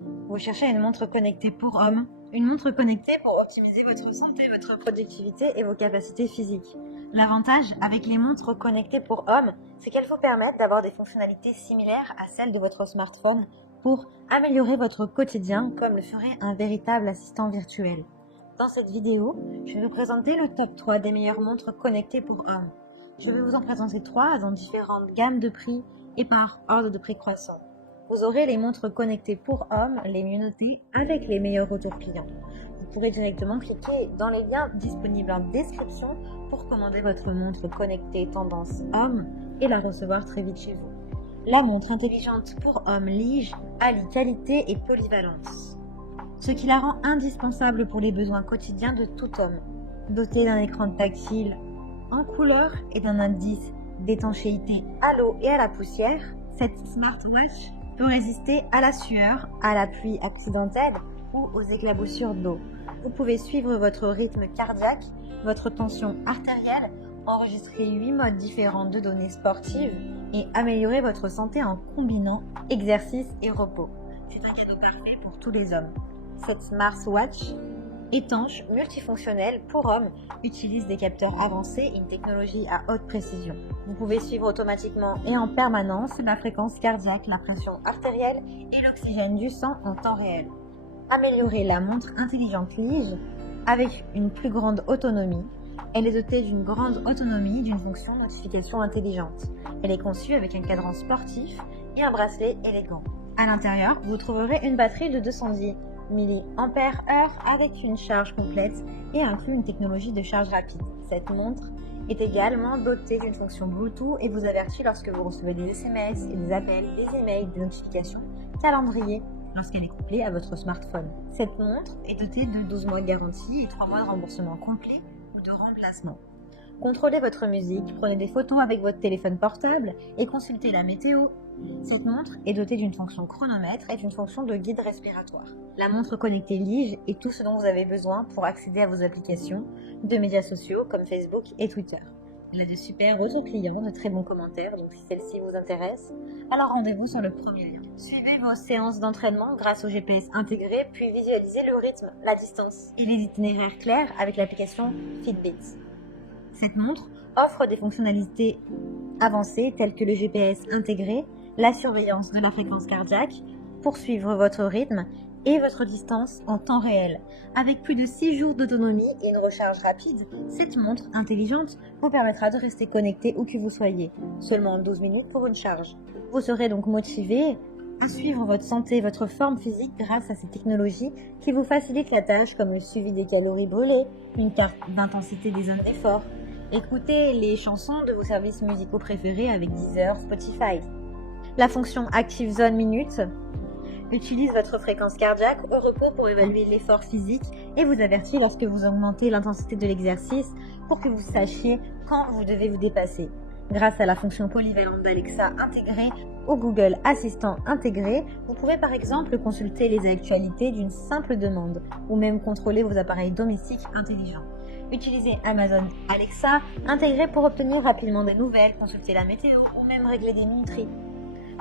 Vous cherchez une montre connectée pour homme, une montre connectée pour optimiser votre santé, votre productivité et vos capacités physiques. L'avantage avec les montres connectées pour homme, c'est qu'elles vous permettent d'avoir des fonctionnalités similaires à celles de votre smartphone pour améliorer votre quotidien comme le ferait un véritable assistant virtuel. Dans cette vidéo, je vais vous présenter le top 3 des meilleures montres connectées pour hommes. Je vais vous en présenter 3 dans différentes gammes de prix et par ordre de prix croissant. Vous aurez les montres connectées pour hommes les mieux notées avec les meilleurs retours clients. Vous pourrez directement cliquer dans les liens disponibles en description pour commander votre montre connectée tendance homme et la recevoir très vite chez vous. La montre intelligente pour homme Lige allie qualité et polyvalence, ce qui la rend indispensable pour les besoins quotidiens de tout homme. Dotée d'un écran tactile en couleur et d'un indice d'étanchéité à l'eau et à la poussière, cette smartwatch peut résister à la sueur, à la pluie accidentelle ou aux éclaboussures d'eau. Vous pouvez suivre votre rythme cardiaque, votre tension artérielle, enregistrer 8 modes différents de données sportives et améliorer votre santé en combinant exercice et repos. C'est un cadeau parfait pour tous les hommes. Cette smartwatch étanche, multifonctionnelle pour hommes, utilise des capteurs avancés et une technologie à haute précision. Vous pouvez suivre automatiquement et en permanence la fréquence cardiaque, la pression artérielle et l'oxygène du sang en temps réel. Améliorez la montre intelligente Lige avec une plus grande autonomie. Elle est dotée d'une grande autonomie d'une fonction notification intelligente. Elle est conçue avec un cadran sportif et un bracelet élégant. À l'intérieur, vous trouverez une batterie de 210 mAh avec une charge complète et inclut une technologie de charge rapide. Cette montre est également dotée d'une fonction Bluetooth et vous avertit lorsque vous recevez des SMS et des appels, des emails, des notifications, calendrier lorsqu'elle est couplée à votre smartphone. Cette montre est dotée de 12 mois de garantie et 3 mois de remboursement complet ou de remplacement. Contrôlez votre musique, prenez des photos avec votre téléphone portable et consultez la météo. Cette montre est dotée d'une fonction chronomètre et d'une fonction de guide respiratoire. La montre connectée Lige est tout ce dont vous avez besoin pour accéder à vos applications de médias sociaux comme Facebook et Twitter. Elle a de super retours clients, de très bons commentaires, donc si celle-ci vous intéresse, alors rendez-vous sur le premier lien. Suivez vos séances d'entraînement grâce au GPS intégré, puis visualisez le rythme, la distance et les itinéraires clairs avec l'application Fitbit. Cette montre offre des fonctionnalités avancées telles que le GPS intégré, la surveillance de la fréquence cardiaque, pour suivre votre rythme et votre distance en temps réel. Avec plus de 6 jours d'autonomie et une recharge rapide, cette montre intelligente vous permettra de rester connecté où que vous soyez. Seulement 12 minutes pour une charge. Vous serez donc motivé à suivre votre santé et votre forme physique grâce à ces technologies qui vous facilitent la tâche comme le suivi des calories brûlées, une carte d'intensité des zones d'effort. Écoutez les chansons de vos services musicaux préférés avec Deezer, Spotify. La fonction Active Zone Minute utilise votre fréquence cardiaque au repos pour évaluer l'effort physique et vous avertit lorsque vous augmentez l'intensité de l'exercice pour que vous sachiez quand vous devez vous dépasser. Grâce à la fonction polyvalente d'Alexa intégrée au Google Assistant intégré, vous pouvez par exemple consulter les actualités d'une simple demande ou même contrôler vos appareils domestiques intelligents. Utilisez Amazon Alexa intégré pour obtenir rapidement des nouvelles, consulter la météo ou même régler des minuteries.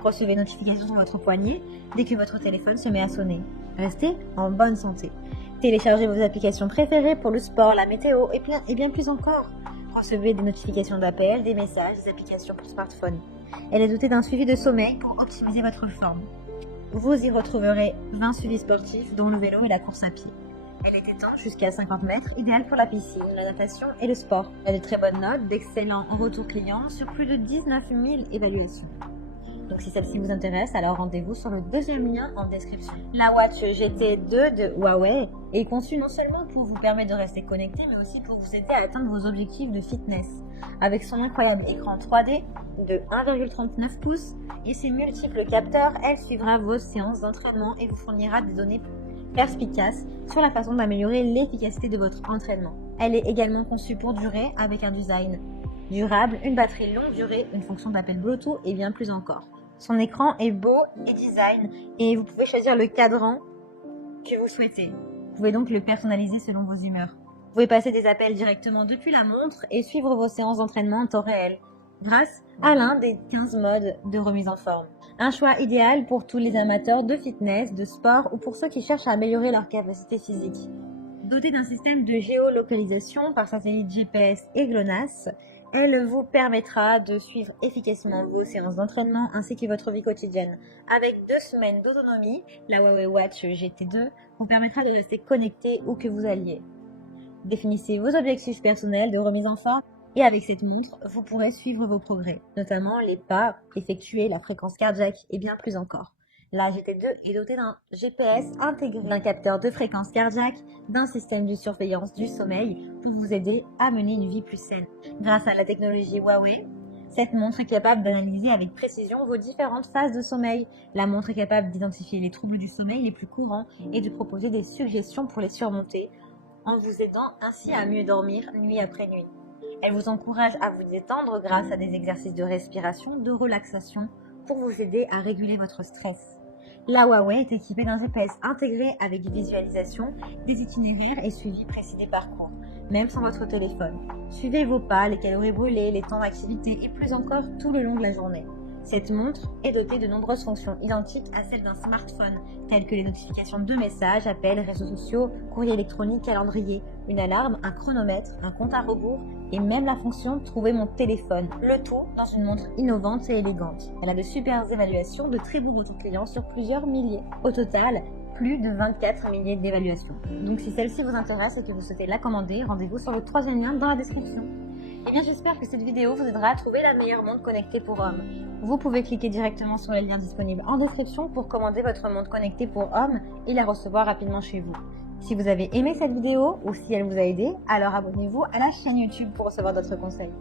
Recevez notification sur votre poignet dès que votre téléphone se met à sonner. Restez en bonne santé. Téléchargez vos applications préférées pour le sport, la météo et bien plus encore. Recevez des notifications d'appels, des messages, des applications pour smartphone. Elle est dotée d'un suivi de sommeil pour optimiser votre forme. Vous y retrouverez 20 suivis sportifs dont le vélo et la course à pied. Elle est étanche jusqu'à 50 mètres, idéale pour la piscine, la natation et le sport. Elle a de très bonnes notes, d'excellents retours clients sur plus de 19 000 évaluations. Donc si celle-ci vous intéresse, alors rendez-vous sur le deuxième lien en description. La Watch GT2 de Huawei est conçue non seulement pour vous permettre de rester connecté, mais aussi pour vous aider à atteindre vos objectifs de fitness. Avec son incroyable écran 3D de 1,39 pouces et ses multiples capteurs, elle suivra vos séances d'entraînement et vous fournira des données perspicaces sur la façon d'améliorer l'efficacité de votre entraînement. Elle est également conçue pour durer avec un design durable, une batterie longue durée, une fonction d'appel Bluetooth et bien plus encore. Son écran est beau et design et vous pouvez choisir le cadran que vous souhaitez. Vous pouvez donc le personnaliser selon vos humeurs. Vous pouvez passer des appels directement depuis la montre et suivre vos séances d'entraînement en temps réel grâce à l'un des 15 modes de remise en forme. Un choix idéal pour tous les amateurs de fitness, de sport ou pour ceux qui cherchent à améliorer leur capacité physique. Dotée d'un système de géolocalisation par satellite GPS et GLONASS, elle vous permettra de suivre efficacement vos séances d'entraînement ainsi que votre vie quotidienne. Avec 2 semaines d'autonomie, la Huawei Watch GT2 vous permettra de rester connecté où que vous alliez. Définissez vos objectifs personnels de remise en forme et avec cette montre, vous pourrez suivre vos progrès, notamment les pas effectués, la fréquence cardiaque et bien plus encore. La GT2 est dotée d'un GPS intégré, d'un capteur de fréquence cardiaque, d'un système de surveillance du sommeil pour vous aider à mener une vie plus saine. Grâce à la technologie Huawei, cette montre est capable d'analyser avec précision vos différentes phases de sommeil. La montre est capable d'identifier les troubles du sommeil les plus courants et de proposer des suggestions pour les surmonter, en vous aidant ainsi à mieux dormir nuit après nuit. Elle vous encourage à vous détendre grâce à des exercices de respiration, de relaxation, pour vous aider à réguler votre stress. La Huawei est équipée d'un GPS intégré avec visualisation, des itinéraires et suivi précis des parcours, même sans votre téléphone. Suivez vos pas, les calories brûlées, les temps d'activité et plus encore tout le long de la journée. Cette montre est dotée de nombreuses fonctions identiques à celles d'un smartphone, telles que les notifications de messages, appels, réseaux sociaux, courrier électronique, calendrier, une alarme, un chronomètre, un compte à rebours et même la fonction Trouver mon téléphone. Le tout dans une montre innovante et élégante. Elle a de super évaluations, de très bons retours clients sur plusieurs milliers. Au total, plus de 24 milliers d'évaluations. Donc si celle-ci vous intéresse et que vous souhaitez la commander, rendez-vous sur le 3e lien dans la description. Eh bien, j'espère que cette vidéo vous aidera à trouver la meilleure montre connectée pour hommes. Vous pouvez cliquer directement sur le lien disponible en description pour commander votre montre connectée pour hommes et la recevoir rapidement chez vous. Si vous avez aimé cette vidéo ou si elle vous a aidé, alors abonnez-vous à la chaîne YouTube pour recevoir d'autres conseils.